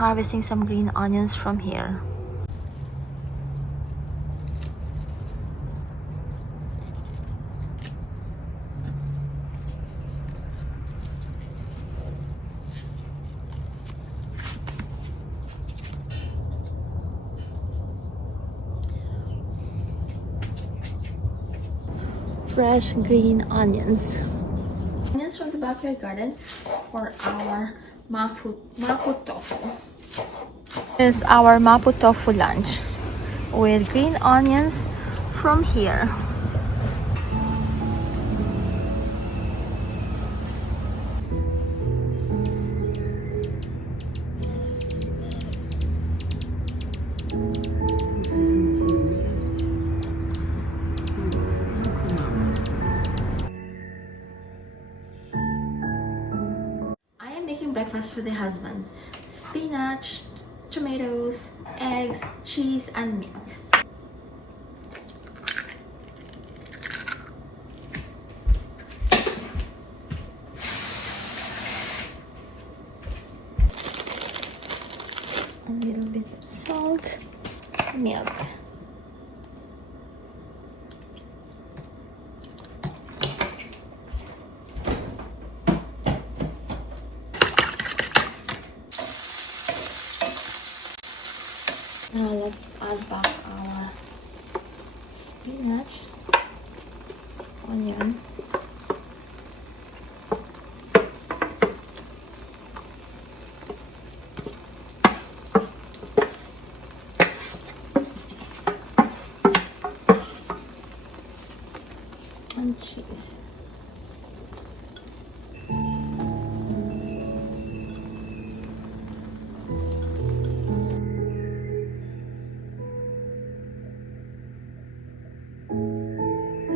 harvesting some green onions from here. Fresh green onions. Onions from the backyard garden for our mapo tofu. Here's our mapo tofu lunch with green onions from here. Breakfast for the husband: spinach, tomatoes, eggs, cheese, and milk. A little bit of salt, milk. Now let's add back our spinach, onion, and cheese.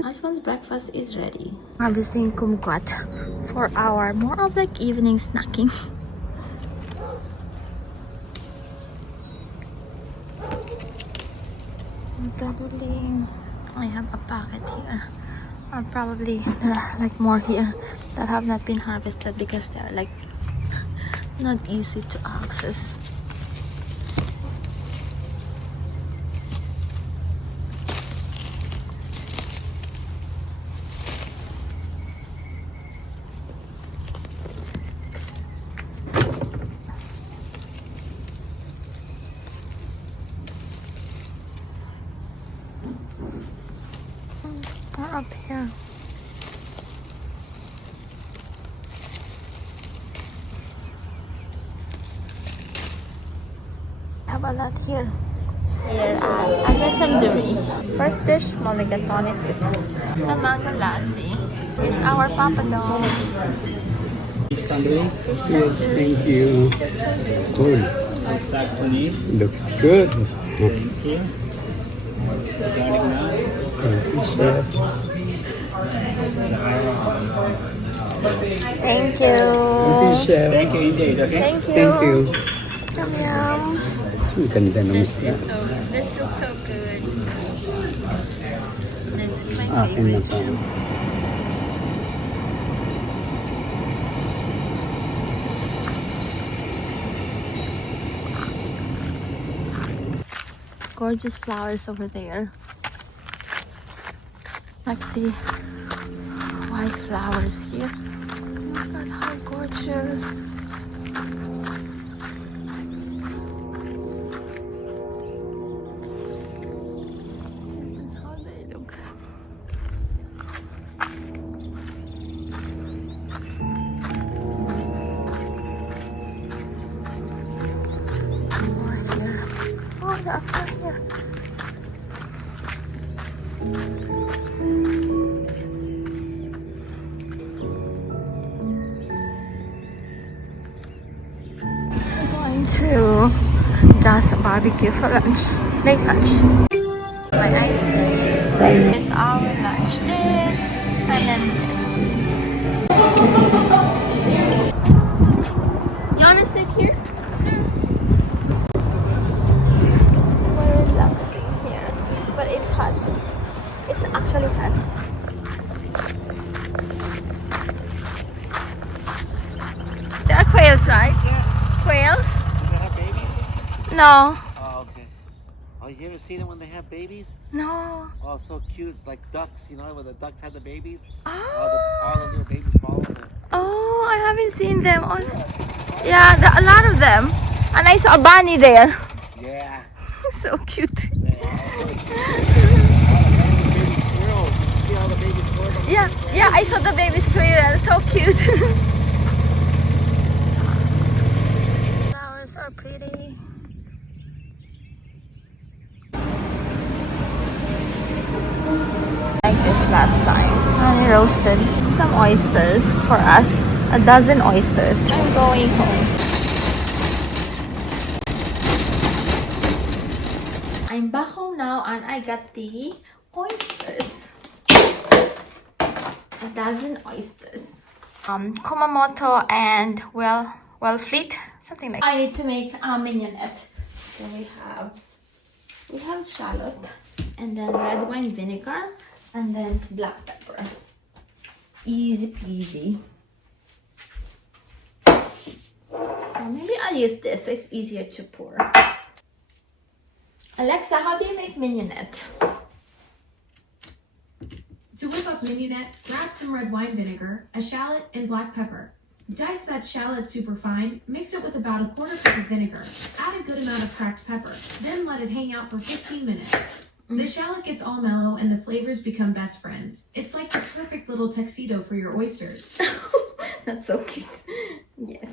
Husband's breakfast is ready. Harvesting kumquat for our more of like evening snacking. Probably I have a packet here. Or probably there are like more here that have not been harvested because they are like not easy to access. More up here. Have a lot here. Here at American Tandoori. First dish, mulligatawny soup. The mango lassi. Here's our papadom. Tandoori? Yes, thank you. Looks good. Thank you. Garlic naan. Thank you, chef. Thank you. Thank you, chef. Thank you indeed, okay? Thank you. Thank you. Yum yum. Ang ganda ng isda. This looks so good. This is my Akin na favorite pa. too. Gorgeous flowers over there. Like the white flowers here. Look at how gorgeous. This is how they look. More here. Oh, there are more here. To Gas Barbecue for lunch. Late lunch. My iced tea. Here's our lunch this. And then this. You wanna sit here? Sure. We're relaxing here. But it's hot. It's actually hot. There are quails, right? Yeah. Quails? Do they have babies? No. Oh, okay. Oh, you ever seen it when they have babies? No. Oh, so cute. It's like ducks, you know, when the ducks have the babies. Oh. All the little babies follow them. Oh, I haven't seen them. Oh, yeah, there are a lot of them. And I saw a bunny there. Yeah. So cute. They are really cute. Baby squirrels. You can see all the baby squirrels on the Yeah, branch. yeah, I saw the baby squirrel. So cute. Flowers are pretty. Like this last time. Honey roasted some oysters for us. A dozen oysters. I'm going home. I'm back home now and I got the oysters. A dozen oysters. Kumamoto and Wellfleet, something like that. I need to make a mignonette. So we have shallot and then red wine vinegar and then black pepper. Easy peasy. So maybe I'll use this so it's easier to pour. Alexa, how do you make mignonette? To whip up mignonette, grab some red wine vinegar, a shallot, and black pepper. Dice that shallot super fine, mix it with about a quarter cup of vinegar, add a good amount of cracked pepper, then let it hang out for 15 minutes. The shallot gets all mellow and the flavors become best friends. It's like the perfect little tuxedo for your oysters. That's so cute. Yes.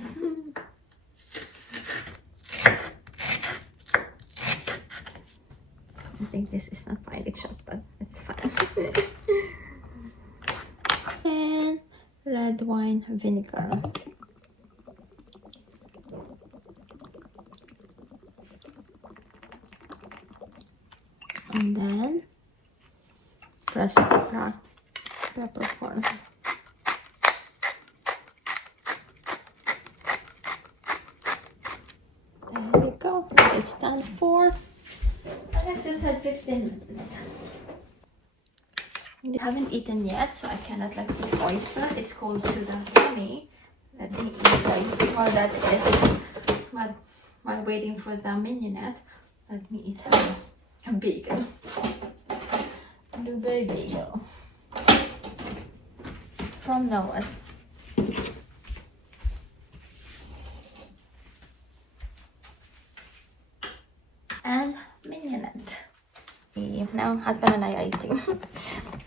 I think this is not finely chopped, but it's fine. And red wine vinegar. And then fresh peppercorns. There we go. It's done for. I just had 15 minutes. I haven't eaten yet, so I cannot like eat oyster. It's cold to the tummy. Let me eat like while that is while waiting for the mignonette. Let me eat a bagel. Blueberry bagel from Noah's. And mignonette. Now husband and I are eating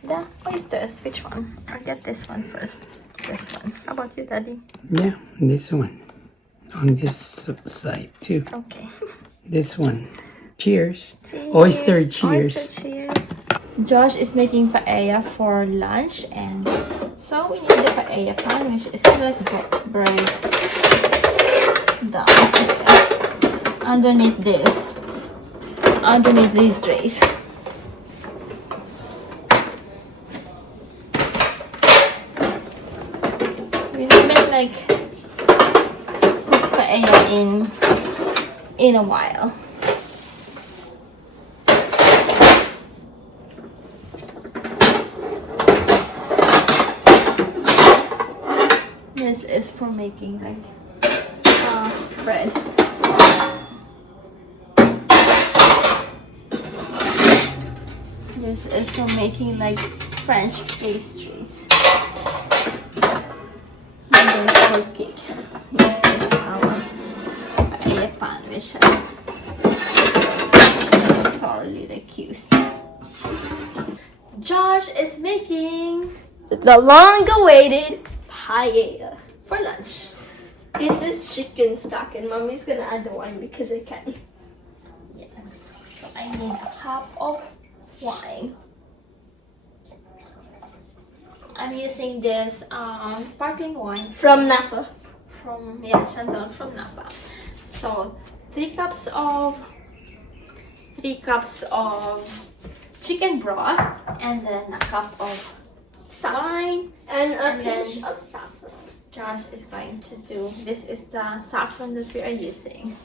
the oysters. Which one? I'll get this one first. This one. How about you, Daddy? Yeah, this one. On this side too. Okay. This one. Cheers. Cheers. Oyster cheers. Oyster cheers. Josh is making paella for lunch, and so we need the paella pan, which is kind of like bread down underneath these trays. We haven't like cooked paella in a while. This is for making like bread. This is for making like French pastries. And then for cake. This is our paella pan, which has thoroughly accused. Josh is making the long-awaited paella for lunch. This is chicken stock, and Mommy's gonna add the wine because I can. Yes. So I need a cup of wine. I'm using this sparkling wine From Napa. From Shandong from Napa. So 3 cups of chicken broth, and then a cup of wine and a and pinch then of saffron. Josh is going to do. This is the saffron that we are using.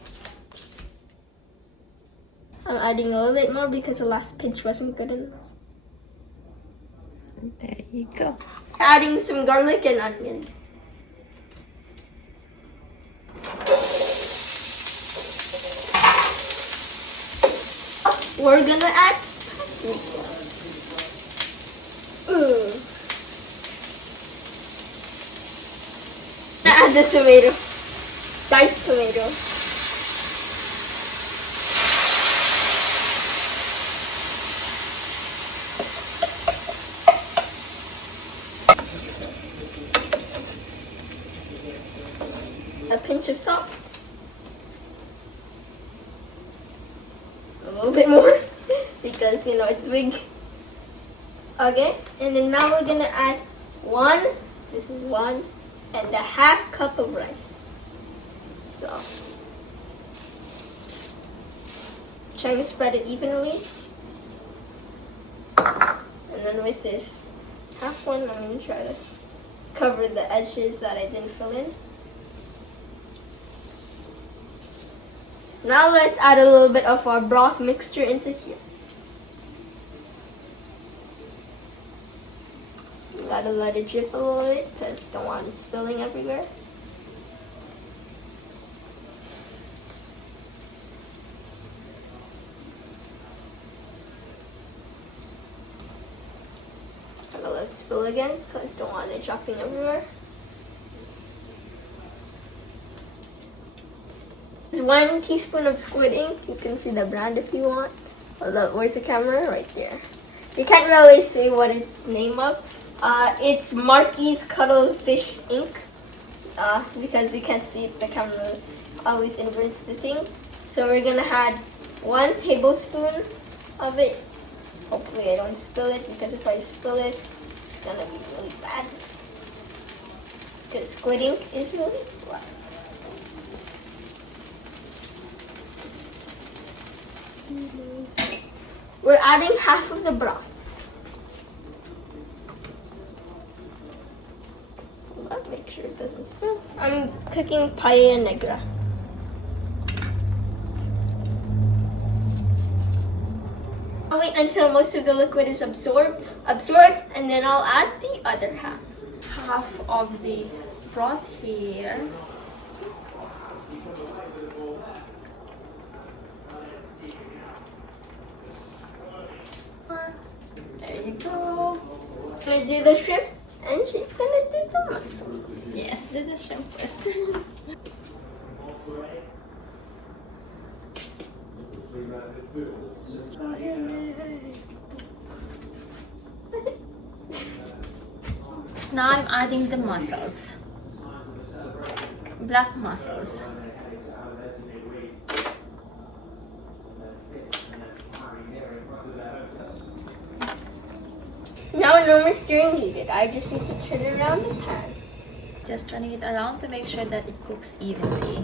I'm adding a little bit more because the last pinch wasn't good enough. There you go. Adding some garlic and onion. we're gonna add paprika. Add the tomato, diced tomato. A pinch of salt. A little bit more because you know it's big. Okay, and then now we're gonna add this is 1.5 cup of rice. So trying to spread it evenly. And then with this half one, I'm gonna try to cover the edges that I didn't fill in. Now let's add a little bit of our broth mixture into here. You gotta let it drip a little bit because you don't want it spilling everywhere. Gotta let it spill again because you don't want it dropping everywhere. 1 teaspoon of squid ink. You can see the brand if you want. Where's the camera? Right there. You can't really see what it's name of. It's Marky's Cuttlefish ink. Because you can't see it, the camera always inverts the thing. So we're gonna add 1 tablespoon of it. Hopefully I don't spill it, because if I spill it, it's gonna be really bad. Because squid ink is really black. We're adding half of the broth. Make sure it doesn't spill. I'm cooking paella negra. I'll wait until most of the liquid is absorbed, and then I'll add the other half. Half of the broth here. There you go. I'm gonna do the shrimp, and she's gonna do the mussel. Yes, do the shrimp first. Now I'm adding the mussels. Black mussels. Now no more stirring needed. I just need to turn around the pan. Just turning it around to make sure that it cooks evenly.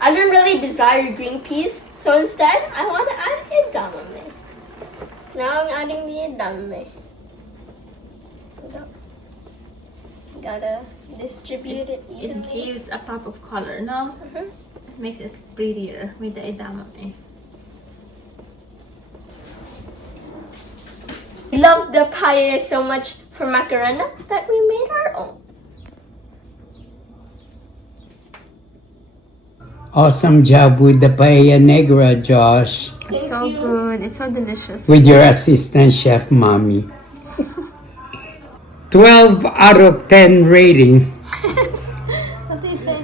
I don't really desire green peas, so instead I want to add edamame. Now I'm adding the edamame. Gotta distribute it evenly. It gives a pop of color, no? It makes it prettier with the edamame. We love the paella so much for macarena that we made our own. Awesome job with the paella negra, Josh. It's so good. It's so delicious. With your assistant chef, Mommy. 12 out of 10 rating. What do you say?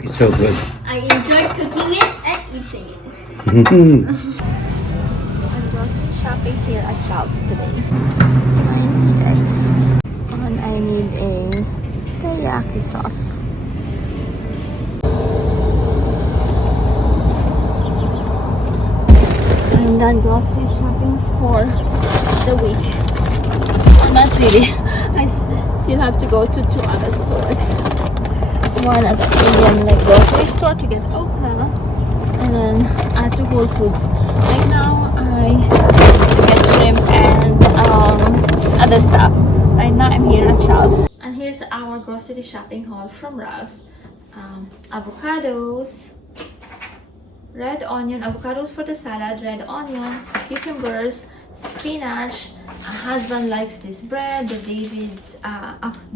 It's so good. I enjoy cooking it and eating it. I'm grocery shopping here at Ralph's today. I need eggs. And I need a teriyaki sauce. I'm done grocery shopping for the week. Not really. I still have to go to 2 other stores. One at the Indian grocery store to get okra, and then at the Whole Foods. Right now I get shrimp and other stuff. Right now I'm here at Charles. And here's our grocery shopping haul from Ralph's. Avocados, red onion, avocados for the salad, red onion, cucumbers, spinach. My husband likes this bread, the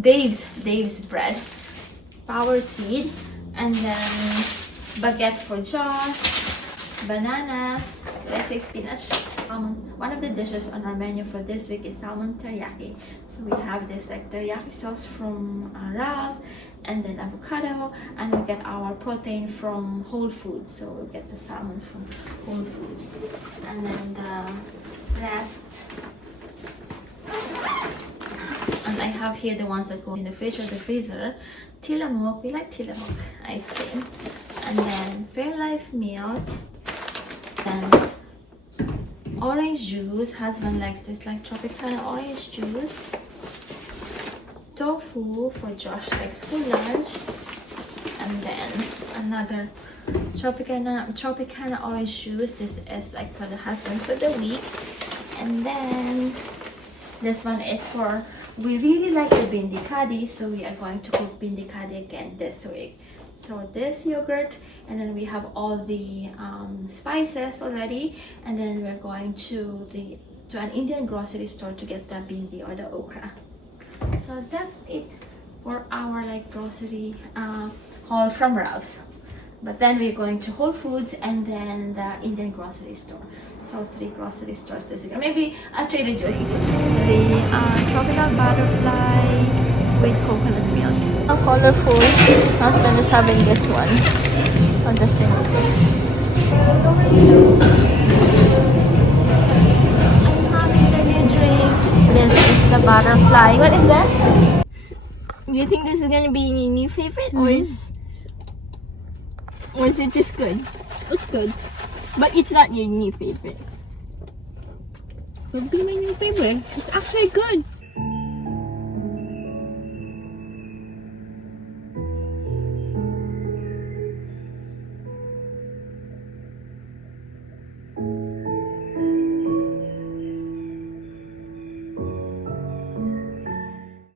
Dave's bread, power seed, and then baguette for Josh, bananas, let's say spinach. One of the dishes on our menu for this week is salmon teriyaki. So we have this like teriyaki sauce from Ralph's, and then avocado, and we get our protein from Whole Foods. So we get the salmon from Whole Foods, and then the rest. And I have here the ones that go in the fridge or the freezer. Tilamok, we like Tilamok ice cream, and then Fairlife milk, and orange juice. Husband likes this like Tropicana orange juice. Tofu for Josh like school lunch, and then another Tropicana orange juice. This is like for the husband for the week, and then this one is for, we really like the bindi kadi, so we are going to cook bindi kadi again this week. So this yogurt, and then we have all the spices already, and then we're going to an Indian grocery store to get the bindi or the okra. So that's it for our like grocery haul from Ralph's. But then we're going to Whole Foods and then the Indian grocery store. So 3 grocery stores this week. Maybe a Trader Joe's. The tropical butterfly with coconut milk. How colorful. Husband is having this one on the sink. I'm having the new drink. This is the butterfly. What is that? Do you think this is gonna be your new favorite, or is it just good? It's good, but it's not your new favorite. Would be my new favorite. It's actually good.